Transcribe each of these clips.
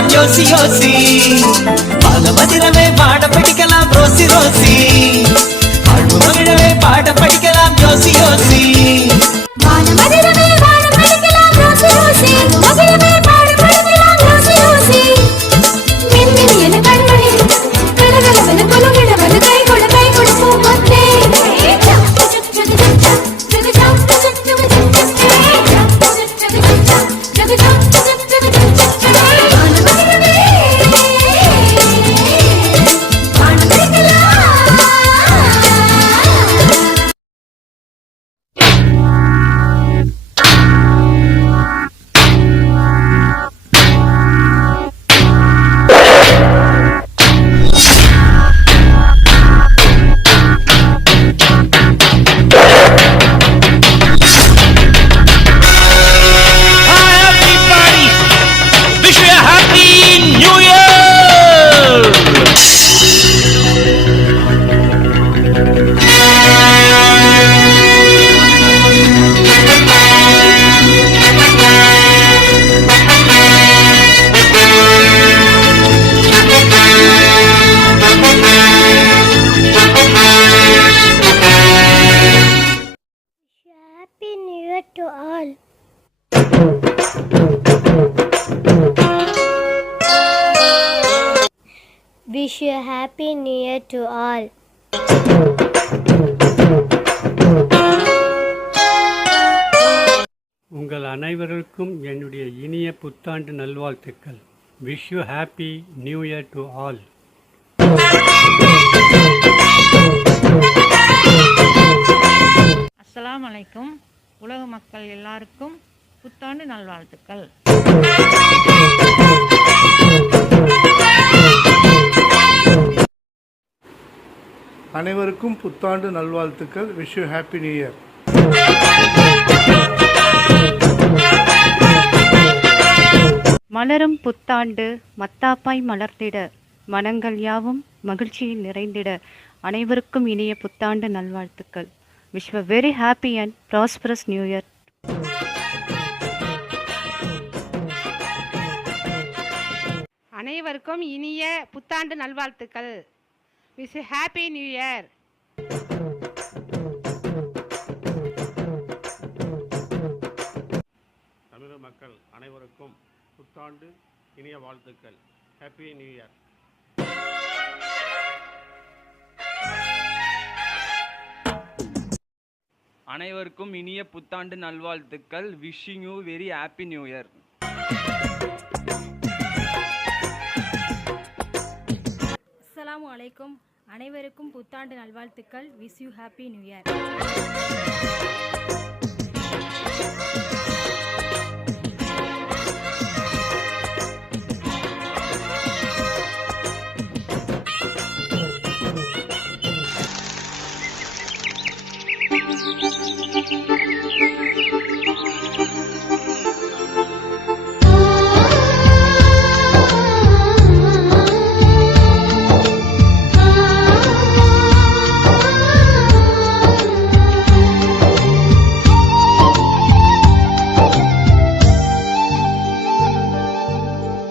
படிக்கலாம் யோசி யோசி, பாகமதிரமே பாட படிக்கலாம் ரோசி ரோசி, ஆழ்முகமிழவே பாட படிக்கலாம் யோசி யோசி, பாகமதிரமே பாட படிக்கலாம் ரோசி ரோசி, மகிழவே பாட படிக்கலாம் ரோசி ரோசி, மின்மினி என கண்மணி கலகலவென குலுங்கிடவென கை கொடு பூமத்தே, Wish you a happy new year to all. உங்கள் அனைவருக்கும் என்னுடைய இனிய புத்தாண்டு நல்வாழ்த்துக்கள். Wish you happy new year to all. அஸ்ஸலாமு அலைக்கும். உலக மக்கள் எல்லாருக்கும் புத்தாண்டு நல்வாழ்த்துக்கள். அனைவருக்கும் புத்தாண்டு நல்வாழ்த்துக்கள். Wish you happy new year. மலரும் புத்தாண்டு மத்தாப்பாய் மலர்ந்திட, மனங்கள் யாவும் மகிழ்ச்சியில் நிறைந்திட, அனைவருக்கும் இனிய புத்தாண்டு நல்வாழ்த்துக்கள். Wish a very happy and prosperous new year. அனைவருக்கும் இனிய புத்தாண்டு நல்வாழ்த்துக்கள். Wish happy new year. தமிழக மக்கள் அனைவருக்கும் புத்தாண்டு இனிய வாழ்த்துக்கள். Happy new year. அனைவருக்கும் இனிய புத்தாண்டு நல்வாழ்த்துக்கள். Wishing you very happy new year. அஸ்ஸலாமு அலைக்கும். அனைவருக்கும் புத்தாண்டு நல்வாழ்த்துக்கள். Wish you happy new year.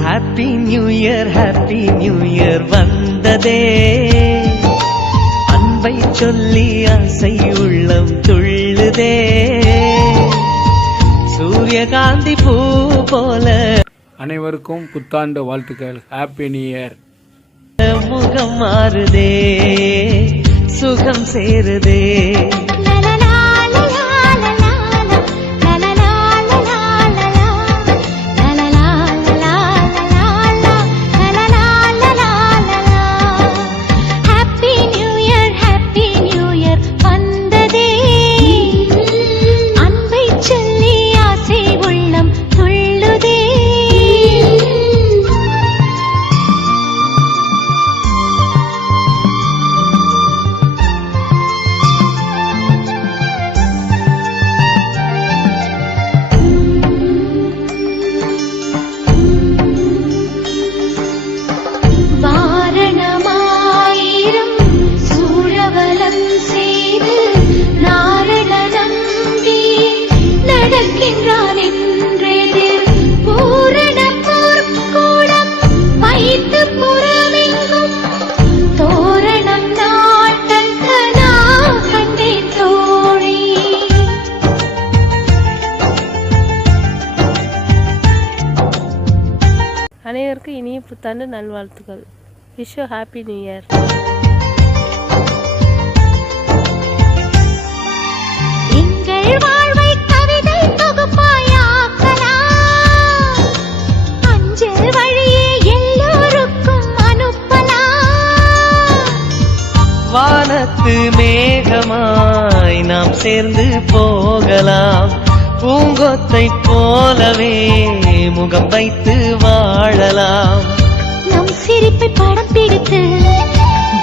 Happy new year வந்ததே, அன்பை சொல்லி ஆசை உள்ளம் துள்ளுதே, சூரியகாந்தி பூ போல. அனைவருக்கும் புத்தாண்டு வாழ்த்துக்கள். Happy new year. முகம் மாறுதே, சுகம் சேருதே, நடக்கின்றான் என்றெதிர் பூரண போர்க்கூடம் அனைவருக்கும் இனிய புத்தாண்டு நல்வாழ்த்துக்கள். Wish you happy new year. எங்கள் வாழ்வை கவிதை தொகுப்பாயாக்கலாம், அஞ்சல் வழியே எல்லோருக்கும் அனுப்பலாம். வானத்து மேகமாய் நாம் சேர்ந்து போகலாம், பூங்கொத்தை போலவே முகம் வைத்து வாழலாம். நம் சிரிப்பை படம் பிடித்து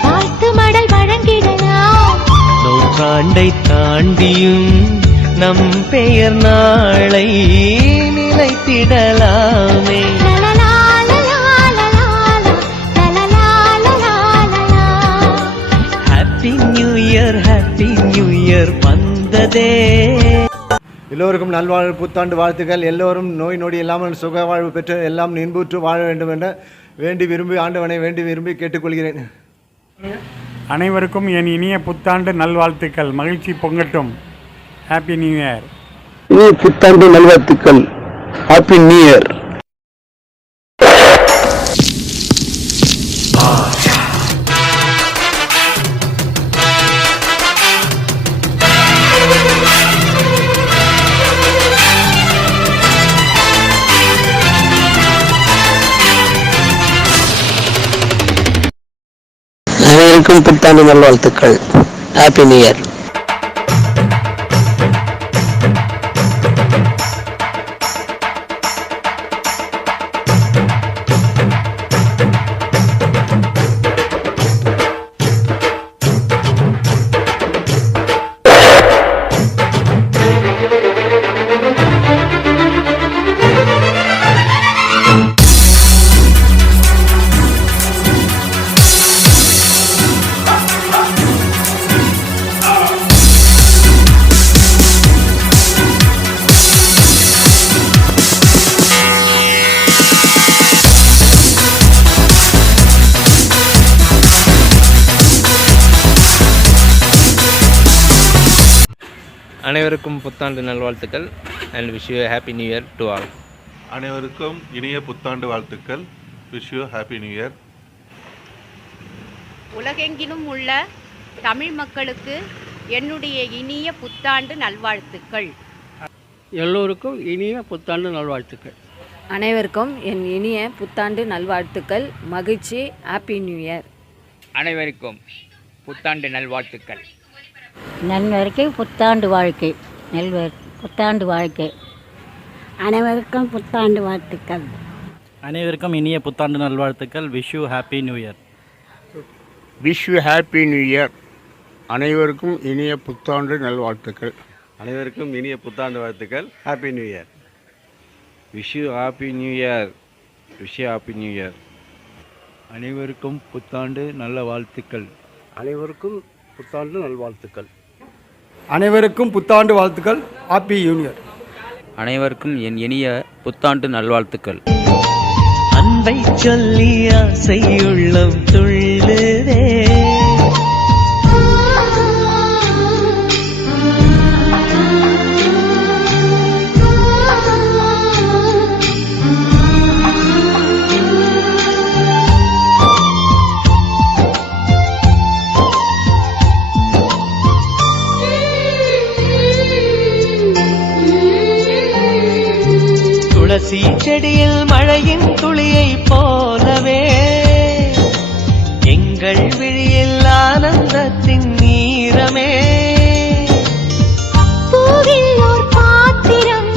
வாழ்த்து மடல் வழங்கிடலாம். நூற்றாண்டை தாண்டியும் நம் பெயர் நாளை நிலைத்திடலாமே. ஹாப்பி நியூ இயர் வந்ததே. எல்லோருக்கும் நல்வாழ்வு புத்தாண்டு வாழ்த்துக்கள். எல்லோரும் நோய் நொடி இல்லாமல் சுக வாழ்வு பெற்று எல்லாம் இன்புற்று வாழ வேண்டும் என வேண்டி விரும்பி ஆண்டவனை வேண்டி விரும்பி கேட்டுக்கொள்கிறேன். அனைவருக்கும் என் இனிய புத்தாண்டு நல்வாழ்த்துக்கள். மகிழ்ச்சி பொங்கட்டும். Happy new year. இனிய புத்தாண்டு நல்வாழ்த்துக்கள். Happy new year. அனைவருக்கும் புத்தாண்டு நல்வாழ்த்துக்கள். Happy new year. அனைவருக்கும் புத்தாண்டு நல்வாழ்த்துக்கள் and wish you happy new year to all. அனைவருக்கும் இனிய புத்தாண்டு வாழ்த்துக்கள். Wish you happy new year. உலகெங்கிலும் உள்ள தமிழ் மக்களுக்கு என்னுடைய இனிய புத்தாண்டு நல்வாழ்த்துக்கள். எல்லோருக்கும் இனிய புத்தாண்டு நல்வாழ்த்துக்கள். அனைவருக்கும் என் இனிய புத்தாண்டு நல்வாழ்த்துக்கள். மகிழ்ச்சி. Happy new year. அனைவருக்கும் புத்தாண்டு நல்வாழ்த்துக்கள். நண்பருக்கு புத்தாண்டு வாழ்க்கை. புத்தாண்டு வாழ்க்கை. அனைவருக்கும் புத்தாண்டு வாழ்த்துக்கள். அனைவருக்கும் இனிய புத்தாண்டு நல்வாழ்த்துக்கள். Wish you happy new year. Wish you happy new year. அனைவருக்கும் இனிய புத்தாண்டு நல்வாழ்த்துக்கள். அனைவருக்கும் இனிய புத்தாண்டு வாழ்த்துக்கள். Happy new year. Wish you happy new year. Wish you happy new year. அனைவருக்கும் புத்தாண்டு நல்ல வாழ்த்துக்கள். அனைவருக்கும் புத்தாண்டு நல்வாழ்த்துக்கள். அனைவருக்கும் புத்தாண்டு வாழ்த்துக்கள். Happy new year. அனைவருக்கும் என் இனிய புத்தாண்டு நல்வாழ்த்துக்கள். அன்பை சொல்லி ஆசை உள்ளம் துள்ளுதே. துளசி செடியில் மழையின் துளியை போலவே எங்கள் விழியில் ஆனந்தத்தின் நீரமே. பூவில் ஓர் பாத்திரம்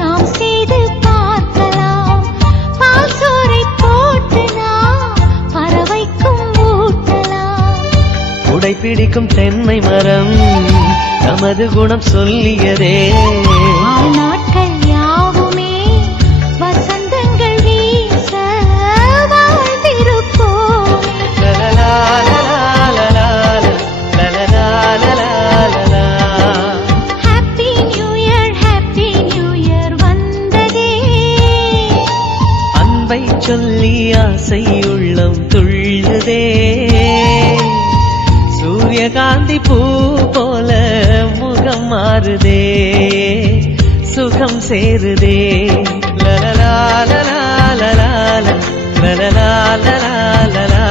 நாம் செய்து பார்க்கலாம். பால் சோறை போட்டு நாம் பறவைக்கும் ஊட்டலாம். உடை பிடிக்கும் தென்னை மரம் நமது குணம் சொல்லியதே. நாட்கள் யாவுமே வசந்தங்கள் வீச வாழ்ந்திருப்போம். ஹாப்பி நியூ இயர் வந்ததே. அன்பை சொல்லி ஆசை உள்ளம் துள்ளுதே. சூரியகாந்தி பூ போல முகம் மாறுதே, சுகம் சேருதே. லலலா லலா லலா லலலா லலா லலா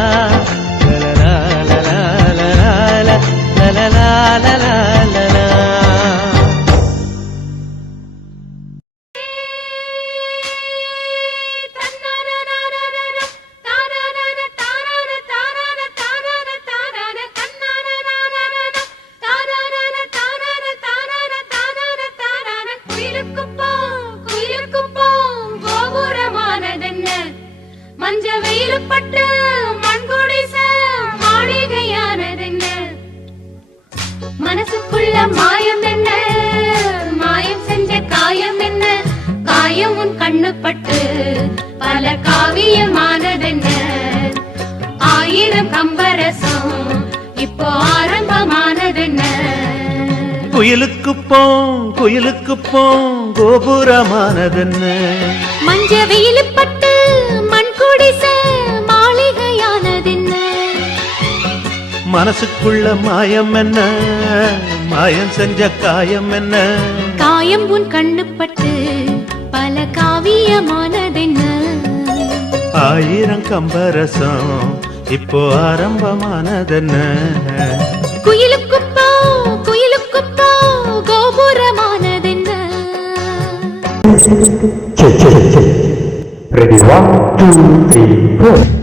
லலலா லலா லலா லலலா லலா லலா. மஞ்ச வெயிலுப்பட்டு மண்குடிச மாளிகையானதென்ன மனசுக்குள்ள மாயம் என்ன மாயம் செஞ்ச காயம் என்ன காயம் உன் கண்ணுப்பட்டு பல காவியமானதென்ன ஆயிரம் கம்பரசம் இப்போ ஆரம்பமானதென்ன குயிலுக்கு போம் கோபுரமானதென்ன மஞ்ச வெயிலுப்பட்டு மண்குடிச மாளிகையானதென்ன மனசுக்குள்ள மாயம் என்ன மாயம் செஞ்ச காயம் என்ன காயம் உன் கண்ணுப்பட்டு பல காவியமானதென்ன ஆயிரம் கம்பரசம் இப்போ ஆரம்பமானதென்ன குயிலுக்குப்போ கோபுரமானதென்ன Ready, 1, 2, 3, 4.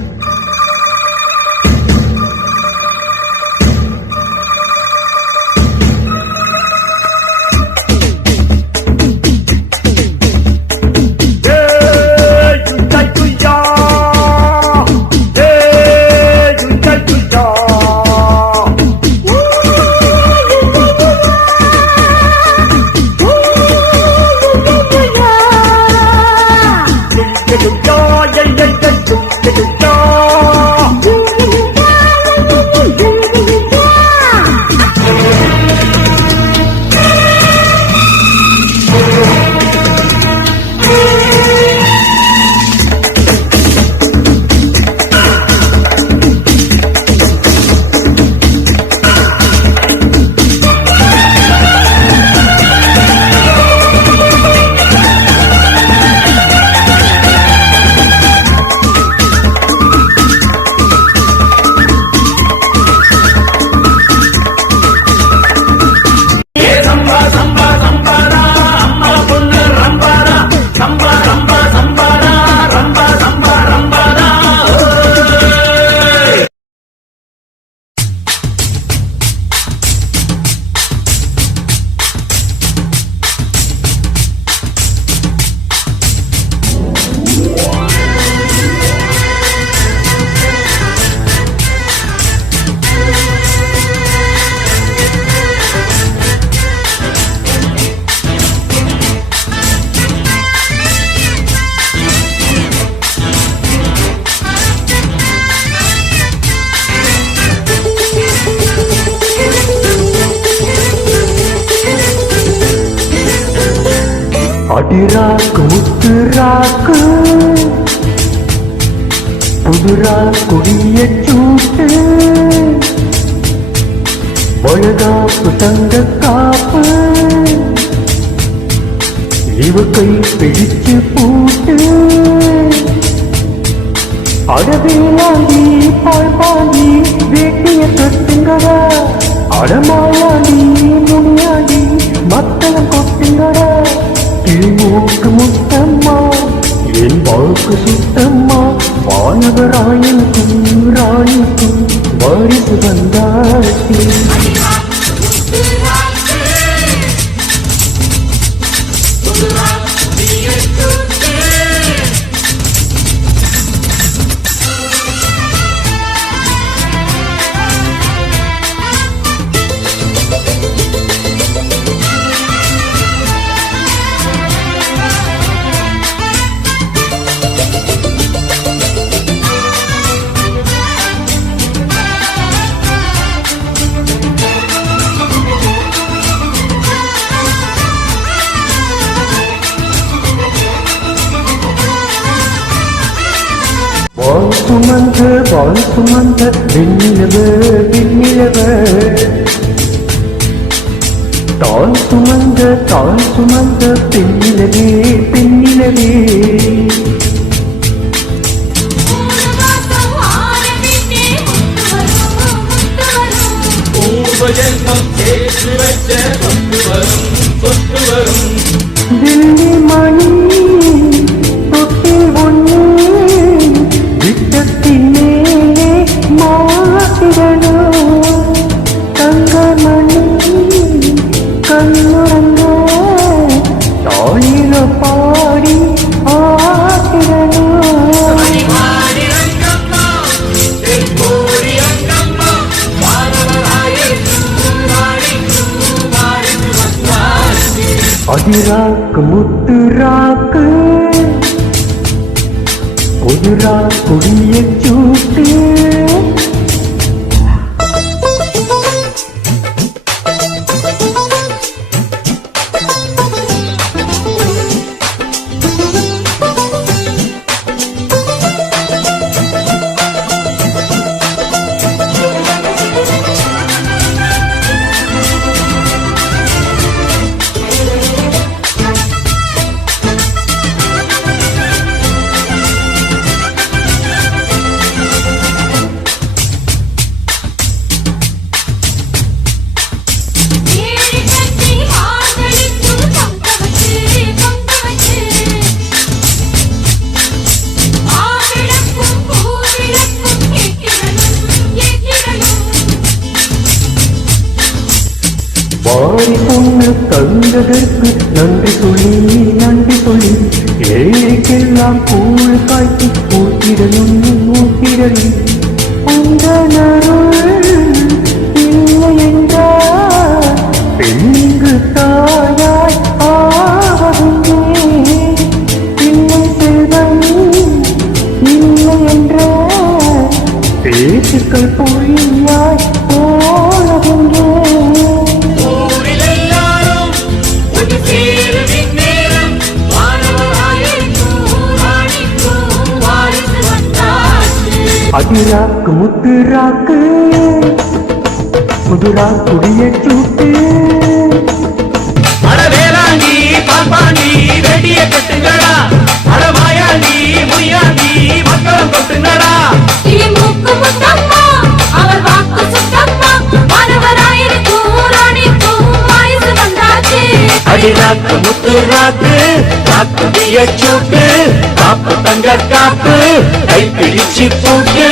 அடிராக்கு முத்துராக்கு புதுரா கொடிய சூட்டு வழுகாப்பு தங்க காப்பு இவ கை பிடிச்சு பூட்டு அடவேலாண்டி பால் பாண்டி வேட்டிய கட்டுங்கடா அடமாயாண்டி முனியாண்டி மத்தளம் கொட்டுங்கடா கிளிமூக்கு முத்தம்மா என் வாழ்க்கு சுத்தம்மா வானவராயனுக்கும் ராணிக்கும் வாரிசு வந்தாரத்தி வாழ் சுமந்த விண்ணிலவு விண்ணிலவு தாழ் சுமந்த பெண்ணிலவே பெண்ணிலவே தில்லி மணி தொட்டில் ஒன்று விட்டத்தின் மேலே மாட்டிடணும் தங்கமணி கண்ணுறங்க தாளில பாடி ஆட்டிடணும் அதிராக்கு முத்துராக்கு புதுரா குடிய சூட்டு வாரி பொண்ணு தந்ததற்கு நன்றி சொல்லி ஏழைக்கெல்லாம் கூழ் காய்ச்சி ஊத்திடணும் உந்த நருள் இல்லை என்றால் பெண்ணுக்கு தாயாய் ஆவதுங்கே இல்லை செல்வம் இல்லை என்ற பேச்சுக்கள் பொய்யாய் போனதுங்கே அதிராக்கு முத்துராக்கு புதுரா குடிய சூட்டு அடவேலாண்டி பால்பாண்டி வெடிய கட்டுங்கடா அடமாயாண்டி முய்யாண்டி மக்களும் கொட்டுங்கடா அவர் வாக்கு சுத்தம்மா மாணவராயிருக்கும் ராணிக்கும் வாரிசு வந்தாச்சு அடிராக்கு முத்துராக்கு காக்கு தீய சூட்டு காப்பு தங்க காப்பு கை பிடிச்சு போட்டு